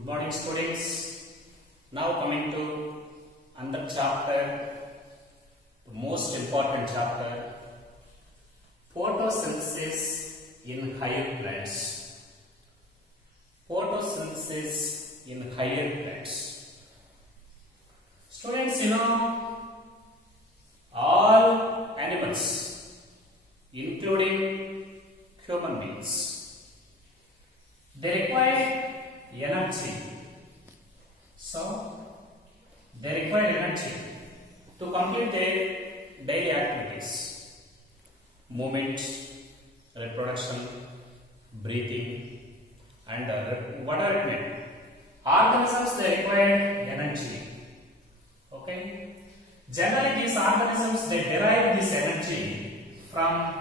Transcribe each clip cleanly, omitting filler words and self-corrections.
Good morning, students. Now coming to another chapter, the most important chapter, photosynthesis in higher plants. Photosynthesis in higher plants. Students, all animals, including human beings, they require energy. So, they require energy to complete their daily activities, movement, reproduction, breathing, and whatever it may. Organisms, they require energy. Okay? Generally, these organisms, they derive this energy from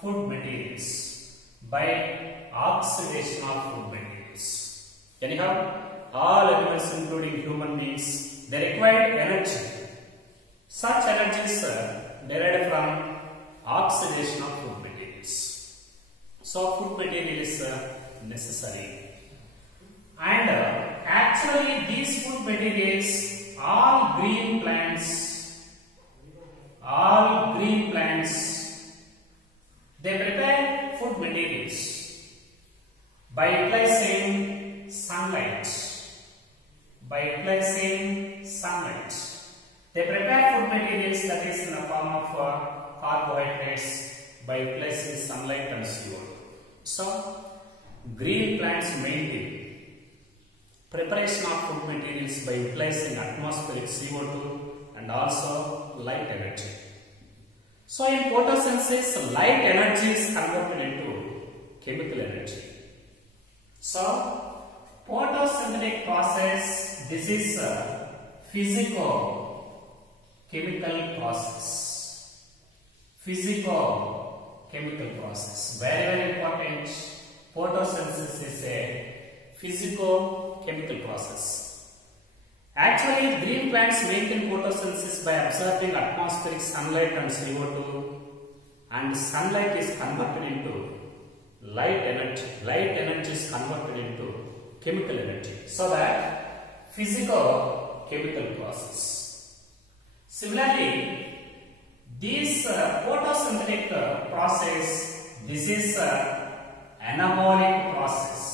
food materials by oxidation of food materials. Anyhow, all animals, including human beings, they require energy. Such energies are derived from oxidation of food materials. So, food material is necessary. And actually, these food materials, all green plants, they prepare food materials by utilizing sunlight. They prepare food materials, that is in the form of carbohydrates, by utilizing sunlight and CO2. So, green plants mainly preparation of food materials by utilizing atmospheric CO2 and also light energy. So, in photosynthesis, light energy is converted into chemical energy. So, photosynthetic process, this is a physico-chemical process. Very, very important. Photosynthesis is a physico-chemical process. Actually, green plants maintain photosynthesis by absorbing atmospheric sunlight and CO2, and sunlight is converted into light energy. Light energy is converted into chemical energy. So that physico-chemical process. Similarly, this photosynthetic process, this is anabolic process.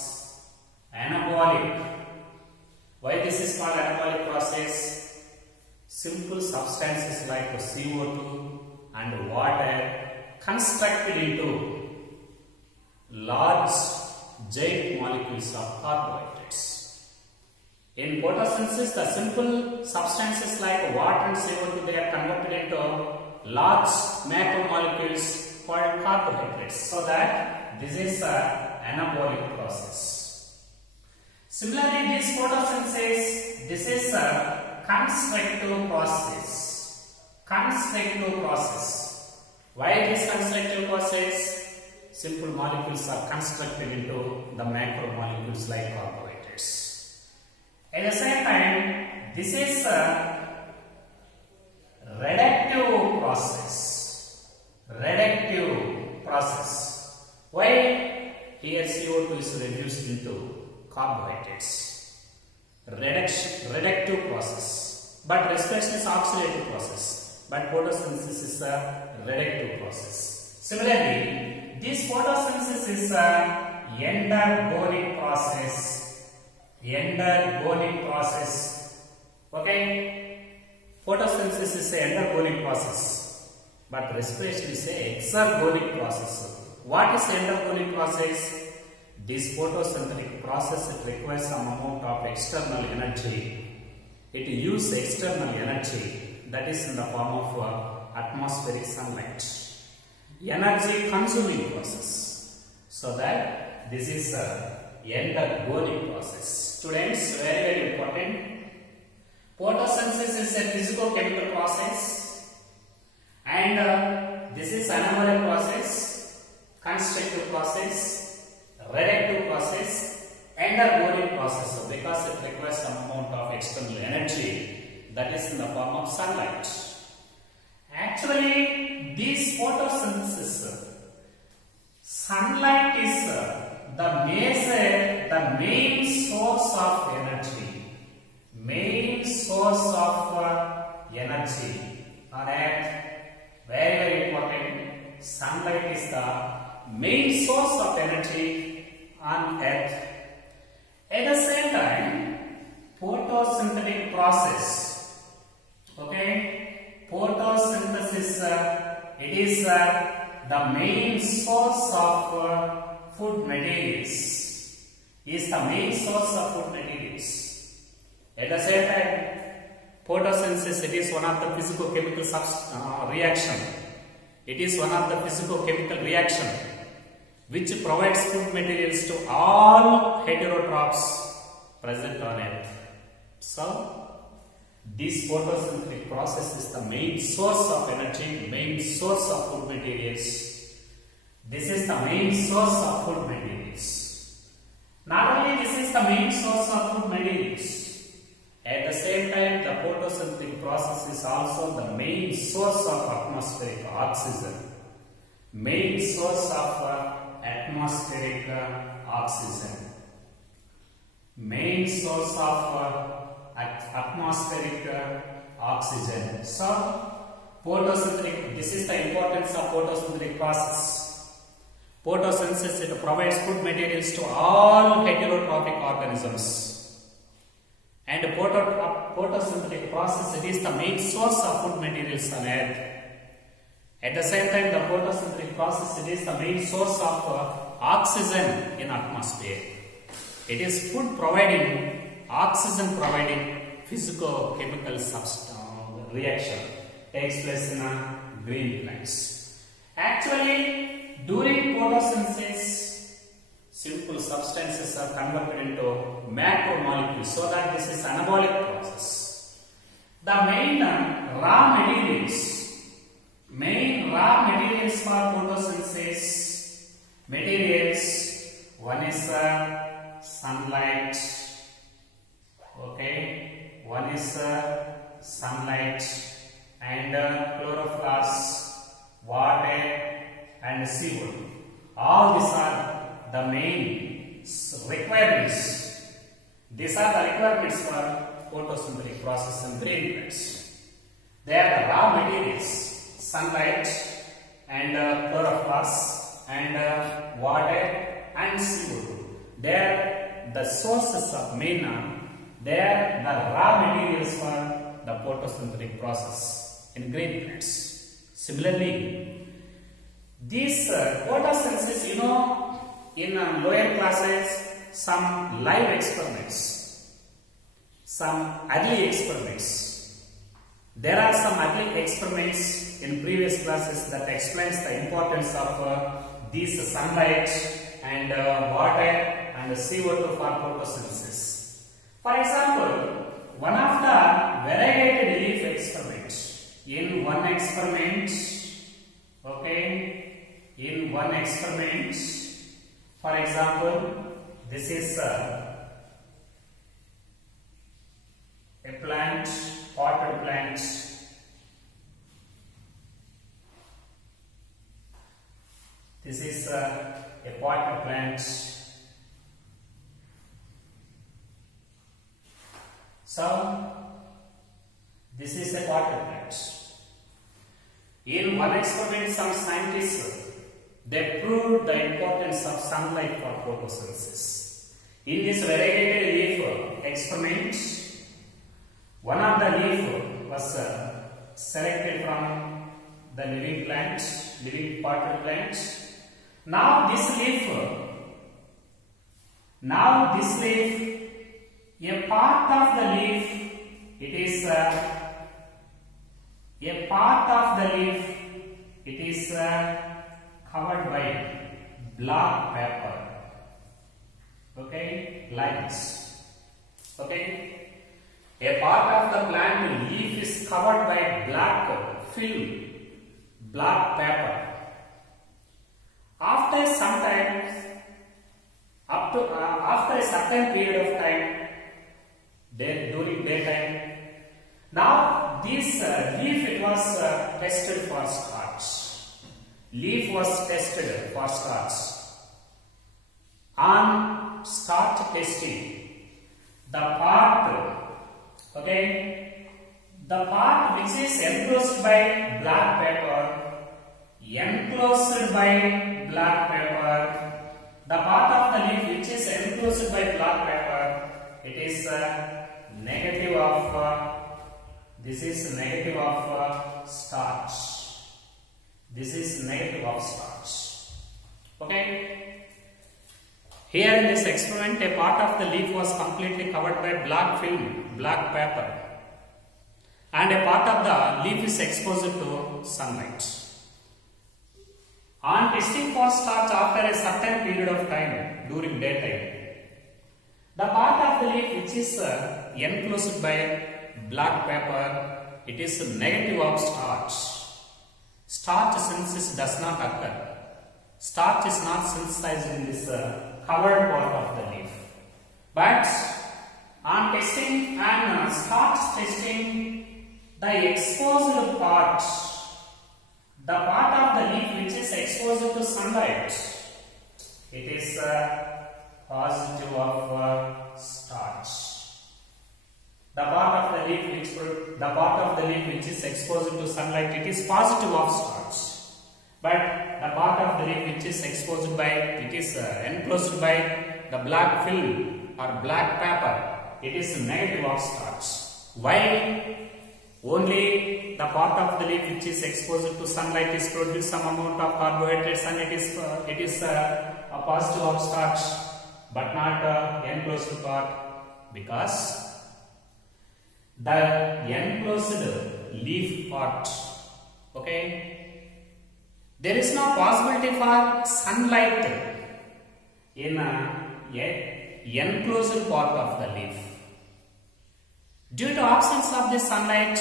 Why this is called anabolic process? Simple substances like CO2 and water constructed into large giant molecules of carbohydrates. In photosynthesis, the simple substances like water and CO2, they are converted into large macromolecules called carbohydrates. So that this is an anabolic process. Similarly, this photosynthesis, this is a constructive process. Why this constructive process? Simple molecules are constructed into the macromolecules like carbohydrates. At the same time, this is a reductive process. Why? Here CO2 is reduced into carbohydrates. Reductive process. But respiration is oxidative process. But photosynthesis is a reductive process. Similarly, this photosynthesis is a endergonic process. Okay? Photosynthesis is an endergonic process, but respiration is an exergonic process. What is endergonic process? This photosynthetic process, it requires some amount of external energy. It uses external energy, that is in the form of atmospheric sunlight. Energy consuming process. So that this is a endergonic process. Students, very, very important. Photosynthesis is a physico-chemical process, and this is anabolic process, constructive process, reductive process, endergonic process. So because it requires some amount of external energy, that is in the form of sunlight. Actually, this photosynthesis, sunlight is the main source of energy. earth. At the same time, photosynthetic process. Okay, photosynthesis. It is the main source of food materials. Is the main source of food materials. At the same time, photosynthesis, it is one of the physico-chemical reaction. It is one of the physico-chemical reaction which provides food materials to all heterotrophs present on earth. So, this photosynthetic process is the main source of energy, main source of food materials. This is the main source of food materials. Not only this is the main source of food materials, at the same time the photosynthetic process is also the main source of atmospheric oxygen. Main source of atmospheric oxygen. Main source of atmospheric oxygen. So, photosynthetic, this is the importance of photosynthetic process. Photosynthesis, it provides food materials to all heterotrophic organisms. And photosynthetic process, it is the main source of food materials on earth. At the same time, the photosynthetic process, it is the main source of oxygen in atmosphere. It is food providing, oxygen providing physico-chemical reaction takes place in green plants. Actually, during photosynthesis, simple substances are converted into macromolecules, so that this is anabolic process. The main raw materials for photosynthesis materials, one is sunlight, okay, one is sunlight and chloroplast, water and CO2. All these are the main requirements. These are the requirements for photosynthetic process in green plants. They are the raw materials, sunlight and chloroplast and water and CO2. They are the sources of main. They are the raw materials for the photosynthetic process in green plants. Similarly, this photosynthesis, in lower classes, some live experiments, some ugly experiments. There are some ugly experiments in previous classes that explains the importance of these sunlight and water and CO2 for photosynthesis. For example, one of the variegated leaf experiments. In one experiment, okay, in one experiment, for example, this is a plant, potted plant. This is a potted plant. So, this is a potted plant. In one experiment, some scientists they proved the importance of sunlight for photosynthesis. In this variegated leaf experiment, one of the leaf was selected from the living plant, living potted plant. Now this leaf, a part of the leaf, it is a part of the leaf, it is covered by black paper, okay, like this, okay. A part of the plant leaf is covered by black film, black paper. After some time, after a certain period of time, during daytime, now this leaf it was tested for starch. Leaf was tested for starch. On starch testing, the part, okay, the part which is enclosed by black paper, the part of the leaf which is black pepper, it is negative of this is negative of starch. This is negative of starch. Okay. Here in this experiment, a part of the leaf was completely covered by black film, black pepper, and a part of the leaf is exposed to sunlight. On testing for starch after a certain period of time during daytime, the part of the leaf which is enclosed by black pepper, it is negative of starch. Starch synthesis does not occur. Starch is not synthesized in this covered part of the leaf. But on testing and starch testing, the exposed part, the part of the leaf which is exposed to sunlight, it is positive of starch. The part of the leaf which is exposed to sunlight, it is positive of starch. But the part of the leaf which is exposed by, it is enclosed by the black film or black pepper, it is negative of starch. While only the part of the leaf which is exposed to sunlight is produce some amount of carbohydrates and it is a positive of starch, but not enclosed part, because the enclosed leaf part, okay, there is no possibility for sunlight in a enclosed part of the leaf. Due to absence of the sunlight,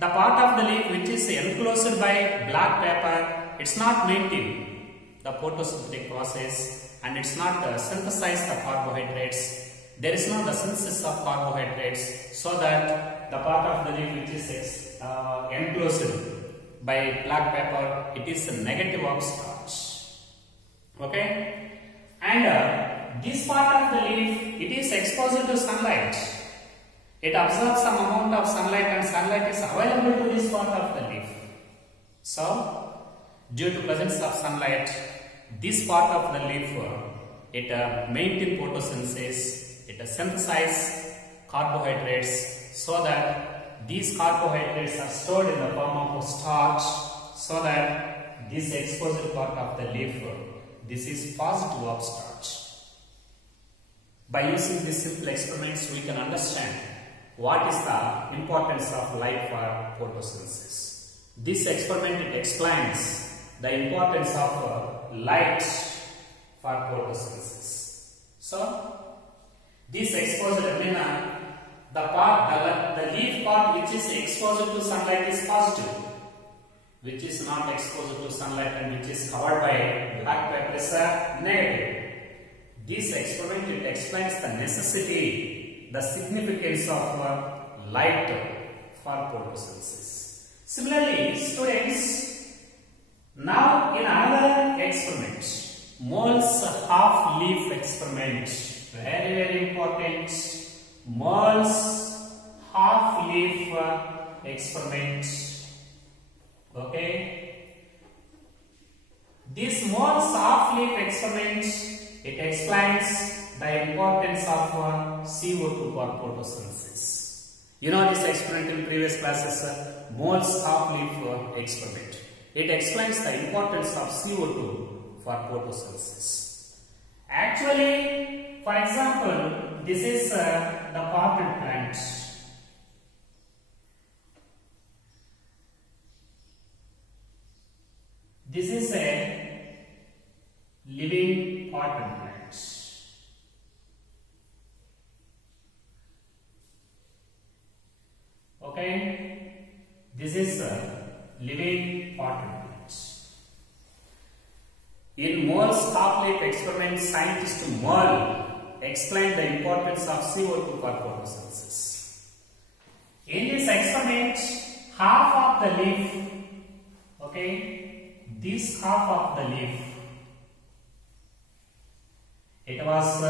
the part of the leaf which is enclosed by black pepper, it's not maintain the photosynthetic process and it's not synthesize the carbohydrates. There is no the synthesis of carbohydrates, so that the part of the leaf which is enclosed by black pepper, it is a negative of starch. Okay, and this part of the leaf, it is exposed to sunlight. It absorbs some amount of sunlight and sunlight is available to this part of the leaf. So, due to presence of sunlight, this part of the leaf, it maintains photosynthesis, it synthesizes carbohydrates, so that these carbohydrates are stored in the form of starch, so that this exposed part of the leaf, this is positive of starch. By using these simple experiments, we can understand what is the importance of light for photosynthesis. This experiment, it explains the importance of light for photosynthesis. So, this exposed, the leaf part which is exposed to sunlight is positive, which is not exposed to sunlight and which is covered by black pepper is negative. This experiment, it explains the necessity, the significance of light for photosynthesis. Similarly, students, now in another experiment, Moll's half-leaf experiment, very important, Moll's half-leaf experiment. Okay, this Moll's half-leaf experiment, it explains the importance of CO2 for photosynthesis. You know this experiment in previous classes, Moll's half-leaf experiment. It explains the importance of CO2 for photosynthesis. Actually, for example, this is the potted plant. This is a living potted plant. Okay, this is a living potted plant. In Moll's half-leaf experiment, scientist Moll explained the importance of CO2 for photosynthesis. In this experiment, half of the leaf, okay, this half of the leaf, it was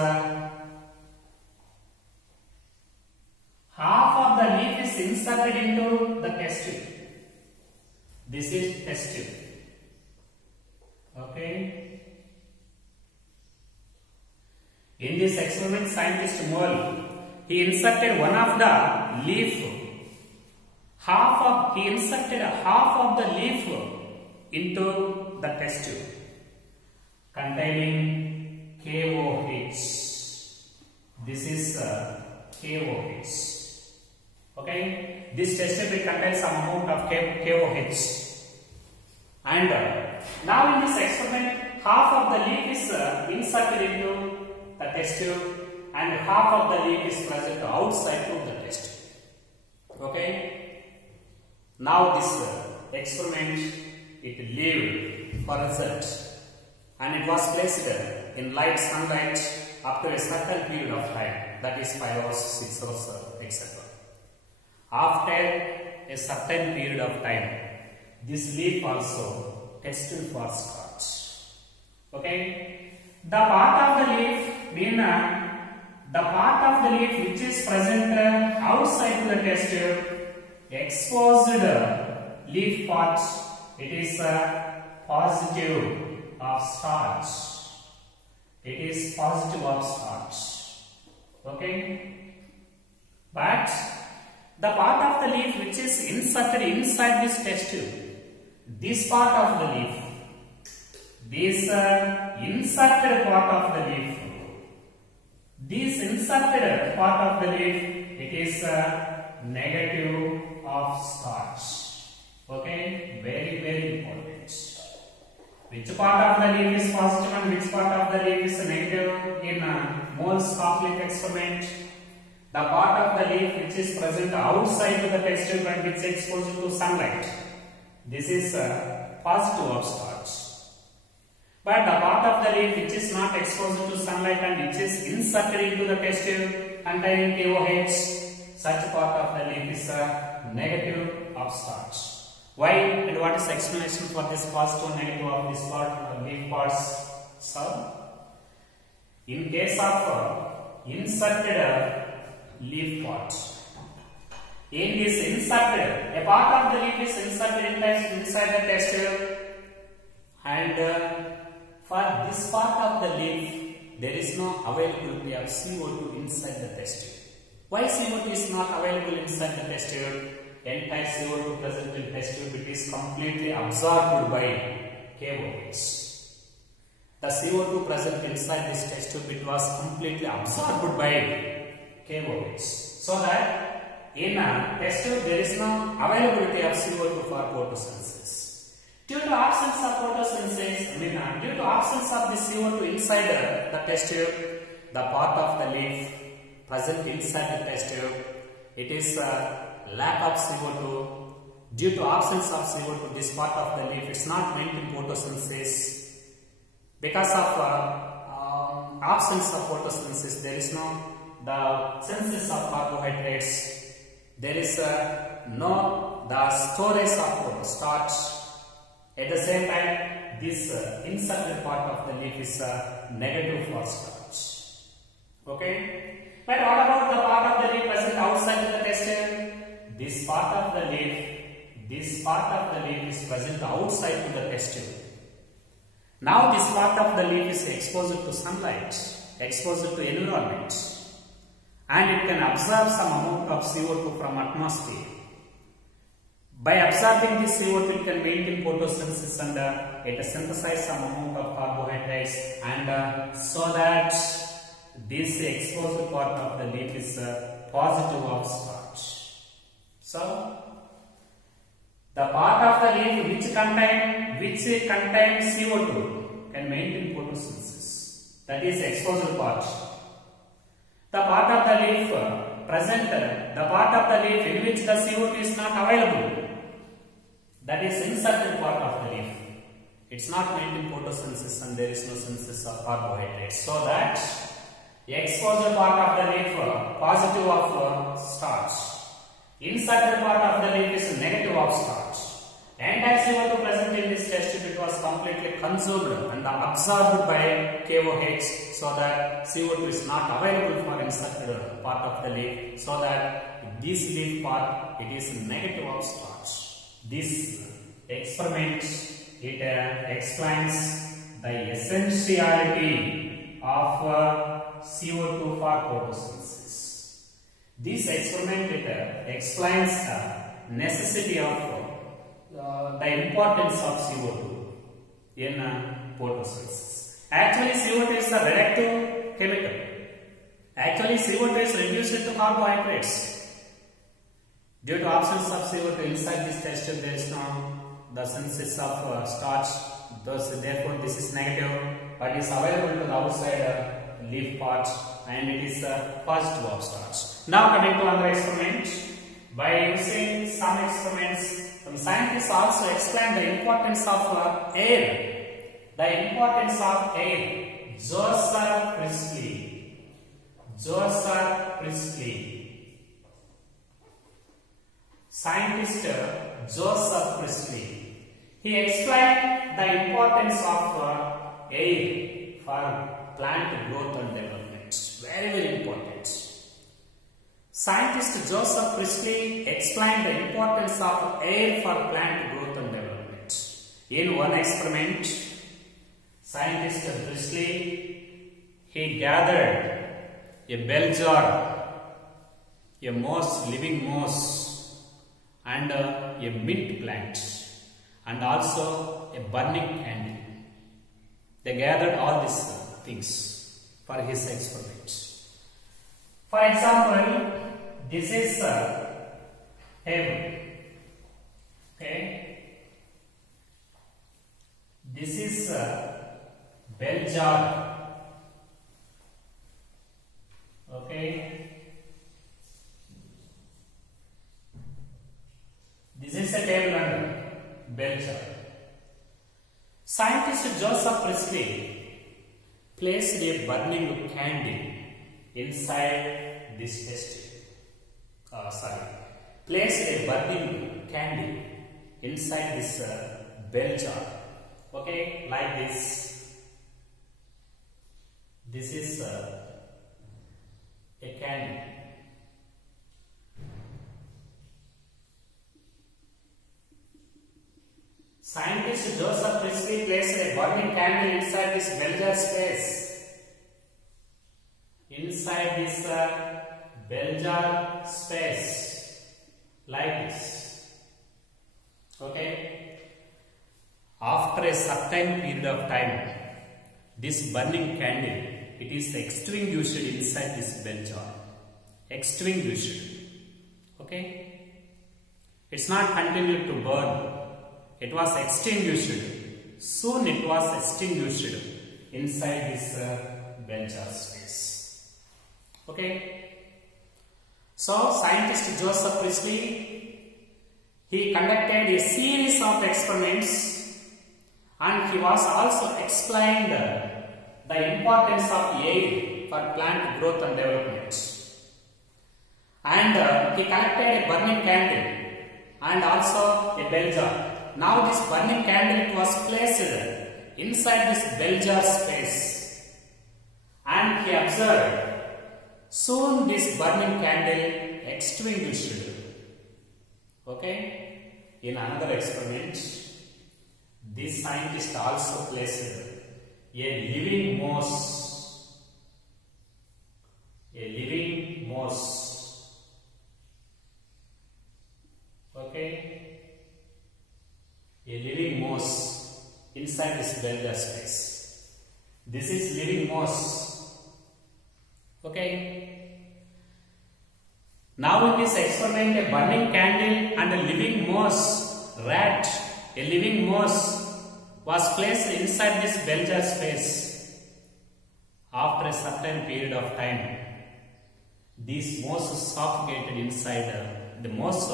half of the leaf is inserted into the test tube. This is test tube. Okay. In this experiment scientist Moll, he inserted one of the leaf, he inserted half of the leaf into the test tube containing KOH. This is KOH. Okay, this test tube contains some amount of KOH. And now in this experiment, half of the leaf is inserted into the test tube and half of the leaf is present outside of the test tube. Okay. Now this experiment, it lived for result and it was placed in light sunlight up to a certain period of time, that is 5 hours, 6 hours, etc. After a certain period of time, this leaf also tested for starch. Okay, the part of the leaf mean the part of the leaf which is present outside the test tube, exposed leaf part, it is positive of starch. It is positive of starch. Okay, but the part of the leaf which is inserted inside this test tube, this part of the leaf, this inserted part of the leaf, this inserted part of the leaf, it is negative of starch. Okay, very, very important. Which part of the leaf is positive and which part of the leaf is negative in Moll's-Koplik experiment? The part of the leaf which is present outside the test tube and which is exposed to sunlight, this is positive of starch. But the part of the leaf which is not exposed to sunlight and which is inserted into the test tube containing KOH, such part of the leaf is negative of starch. Why and what is the explanation for this positive and negative of this part, leaf parts? So, in case of inserted leaf part, in this inserted, a part of the leaf is inserted inside the test tube, and for this part of the leaf, there is no availability of CO2 inside the test tube. Why CO2 is not available inside the test tube? Entire CO2 present in test tube, it is completely absorbed by KOH. The CO2 present inside this test tube, it was completely absorbed by KOH. So that in a test tube, there is no availability of CO2 for photosynthesis. Due to absence of photosynthesis, due to absence of the CO2 inside the test tube, the part of the leaf present inside the test tube, it is lack of CO2. Due to absence of CO2, this part of the leaf is not maintaining photosynthesis. Because of absence of photosynthesis, there is no the synthesis of carbohydrates. There is no the storage of starch. At the same time, this inserted part of the leaf is negative for starch. Okay. But what about the part of the leaf present outside the test tube? This part of the leaf is present outside the test tube. Now this part of the leaf is exposed to sunlight, exposed to environment, and it can absorb some amount of CO2 from atmosphere. By absorbing this CO2, it can maintain photosynthesis and it synthesize some amount of carbohydrates, and so that this exposed part of the leaf is positive of starch. So, the part of the leaf which contains CO2 can maintain photosynthesis. That is exposed part. The part of the leaf the part of the leaf in which the CO2 is not available, that is inserted part of the leaf. It's not maintaining photosynthesis and there is no synthesis of carbohydrates. So that exposed part of the leaf positive of starch. Inserted part of the leaf is negative of starch. Entire CO2 present in this test tube, it was completely consumed and absorbed by KOH, so that CO2 is not available for inserted part of the leaf, so that this leaf part, it is negative of starch. This experiment, it explains the essentiality of CO2 for photosynthesis. This experiment explains the necessity of the importance of CO2 in photosynthesis. Actually, CO2 is a reactive chemical. Actually, CO2 is reduced to carbohydrates. Due to absence of CO2 inside this test tube, there is no the synthesis of starch. Therefore, this is negative, but is available to the outside leaf part, and it is positive of starch. Now coming to another experiment. By using some experiments, some scientists also explain the importance of air. The importance of air. Joseph Priestley. Scientist Joseph Priestley. He explained the importance of air for plant growth and development. Very, very important. Scientist Joseph Priestley explained the importance of air for plant growth and development. In one experiment, scientist Priestley, he gathered a bell jar, a moss, living moss, and a mint plant, and also a burning candle. They gathered all these things for his experiment. For example, this is a table. Okay. This is a bell jar. Okay. This is a table and bell jar. Scientist Joseph Priestley placed a burning candle inside this test tube. Placed a burning candle inside this bell jar. Okay, like this. This is a candle. Scientist Joseph Priestley placed a burning candle inside this bell jar space. Inside this bell jar space, like this. Okay. After a certain period of time, this burning candle, it is extinguished inside this bell jar. Extinguished. Okay. It's not continued to burn. It was extinguished. Soon it was extinguished inside this bell jar space. Okay. So, scientist Joseph Priestley, he conducted a series of experiments, and he was also explained the importance of air for plant growth and development. And he collected a burning candle and also a bell jar. Now this burning candle was placed inside this bell jar space, and he observed soon this burning candle extinguished. Okay. In another experiment, this scientist also placed a living moss. A living moss. Okay. A living moss inside this bell jar space. This is living moss. Okay. Now in this experiment, a burning candle and a living moss rat, a living moss was placed inside this bell jar space. After a certain period of time, these moss suffocated inside. The moss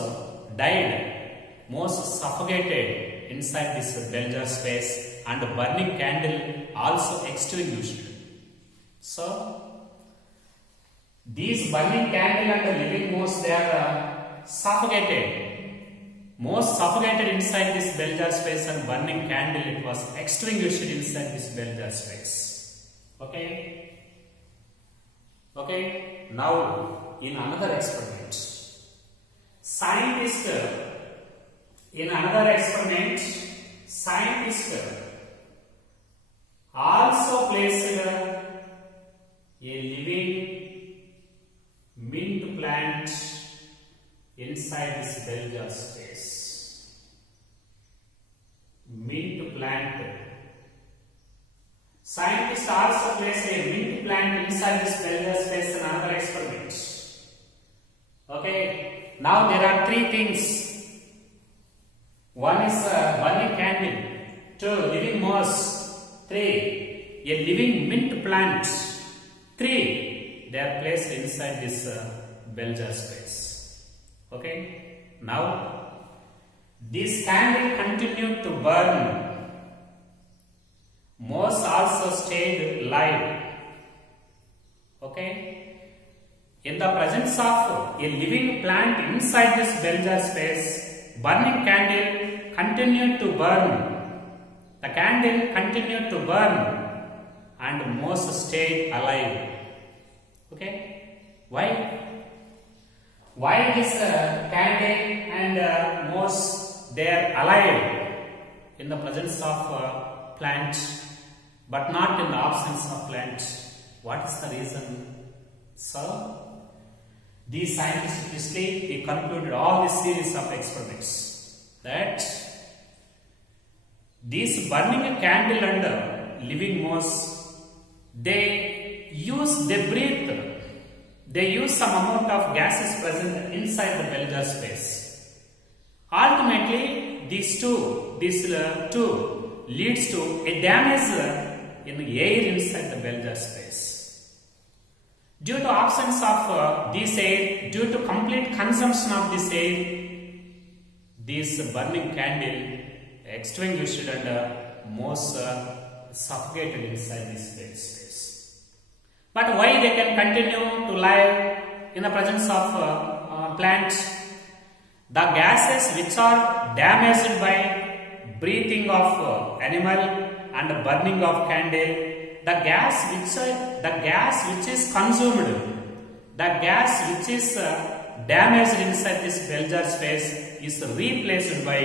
died. Moss suffocated inside this bell jar space, and the burning candle also extinguished. So, these burning candle and the living moss, they are suffocated. Moss suffocated inside this bell jar space, and burning candle, it was extinguished inside this bell jar space. Okay. Okay. Now, in another experiment, scientist also placed a living mint plant inside this bell jar space. Mint plant. Scientists also place a mint plant inside this bell jar space in another experiment. Okay. Now there are three things. One is a burning candle. Two, living moss. Three, a living mint plant. Three, they are placed inside this bell jar space. Okay. Now, this candle continued to burn. Moss also stayed live. Okay. In the presence of a living plant inside this bell jar space, burning candle continued to burn. The candle continued to burn and moss stayed alive. Okay? Why? Why this candle and moss, they are alive in the presence of plant but not in the absence of plant? What is the reason? So, these scientists they concluded all this series of experiments that this burning candle and living moss, they breathe, they use some amount of gases present inside the bell jar space. Ultimately, these two leads to a damage in the air inside the bell jar space. Due to absence of this air, due to complete consumption of this air, this burning candle extinguished and moss suffocated inside this bell space. But why they can continue to live in the presence of plants? The gases which are damaged by breathing of animal and burning of candle, the gas which is consumed, the gas which is damaged inside this bell jar space is replaced by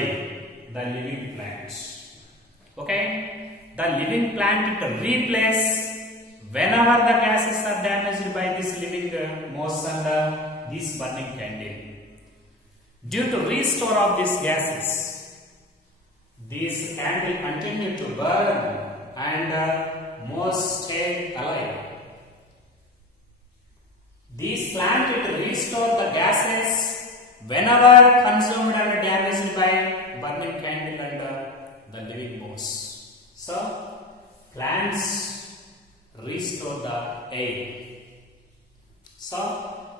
the living plant. Okay, the living plant replace whenever the gases are damaged by this living moss and this burning candle. Due to restore of these gases, this candle continued to burn and moss stayed alive. These plant to restore the gases whenever consumed and damaged by burning candle and the living moss. So, plants restore the air. So,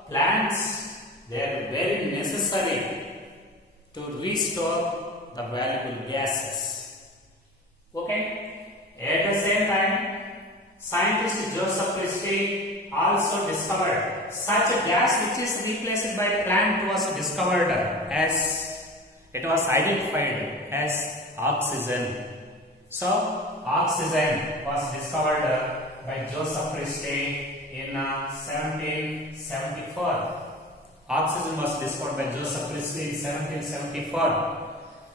plants, they are very necessary to restore the valuable gases. Okay? At the same time, scientist Joseph Priestley also discovered such a gas which is replaced by plant was discovered as, it was identified as oxygen. So, oxygen was discovered by Joseph Priestley in 1774. Oxygen was discovered by Joseph Priestley in 1774.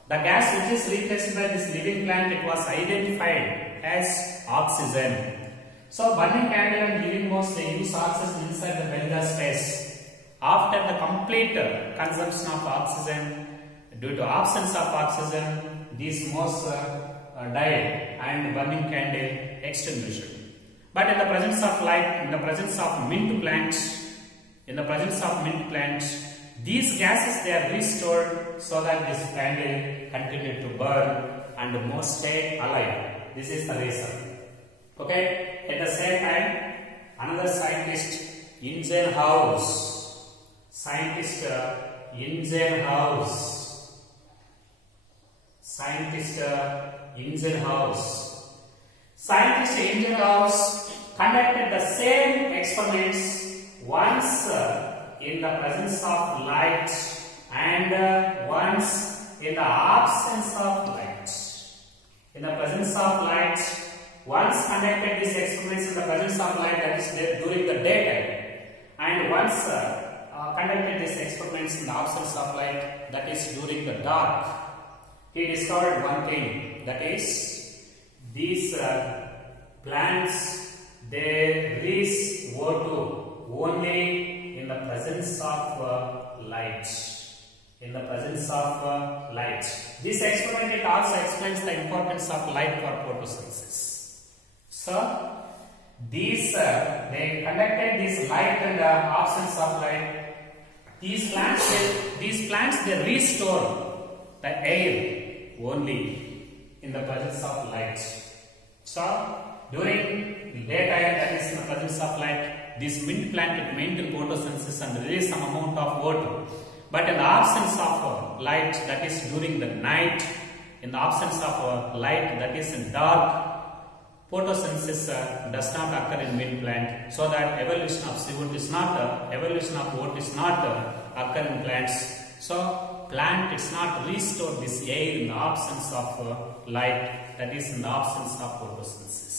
The gas which is replaced by this living plant, it was identified as oxygen. So, burning candle and living moss, they use oxygen inside the bell jar space. After the complete consumption of oxygen, due to absence of oxygen, these moss died and burning candle extinguished. But in the presence of light, in the presence of mint plants, these gases, they are restored so that this candle continued to burn and moss stayed alive. This is the reason. Okay. At the same time, another scientist, Ingenhousz. Scientist Ingenhousz conducted the same experiments once in the presence of light and once in the absence of light. In the presence of light, once conducted these experiments in the presence of light, that is during the daytime, and once conducted these experiments in the absence of light, that is during the dark. He discovered one thing, that is these plants, they release O2 only in the presence of light. In the presence of light. This experiment it also explains the importance of light for photosynthesis. So, these they conducted this light and absence of light. These plants they restore the air only in the presence of light. So, during daytime, that is in the presence of light, this mint plant it maintain photosynthesis and release some amount of O2. But in the absence of light, that is during the night, in the absence of light, that is in dark, photosynthesis does not occur in mint plant. So that evolution of CO2 is not, evolution of O2 is not occur in plants. So plant is not restore this air in the absence of light, that is in the absence of photosynthesis.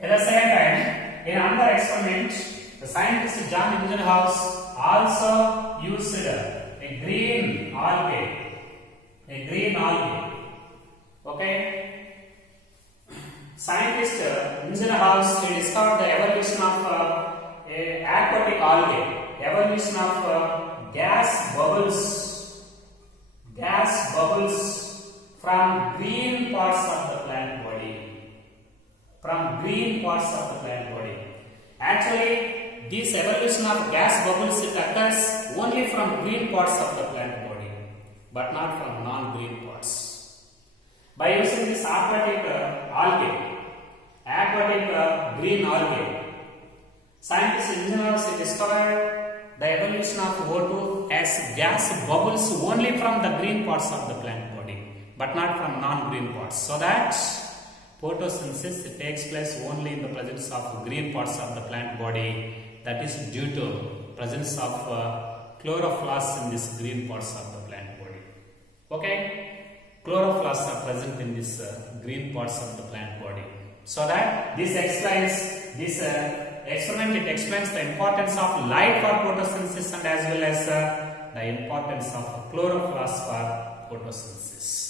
At the same time, in another experiment, the scientist John Ingenhousz also used a green algae. Okay. Scientist Ingenhousz discovered the evolution of aquatic algae, evolution of gas bubbles from green parts of the plant body. Actually, this evolution of gas bubbles it occurs only from green parts of the plant body, but not from non-green parts. By using this aquatic green algae, scientists Ingenhousz discovered the evolution of O2 as gas bubbles only from the green parts of the plant body, but not from non-green parts. So that photosynthesis takes place only in the presence of green parts of the plant body. That is due to presence of chloroplasts in these green parts of the plant body. Okay, chloroplasts are present in these green parts of the plant body. So that this explains this experiment. It explains the importance of light for photosynthesis and as well as the importance of chloroplasts for photosynthesis.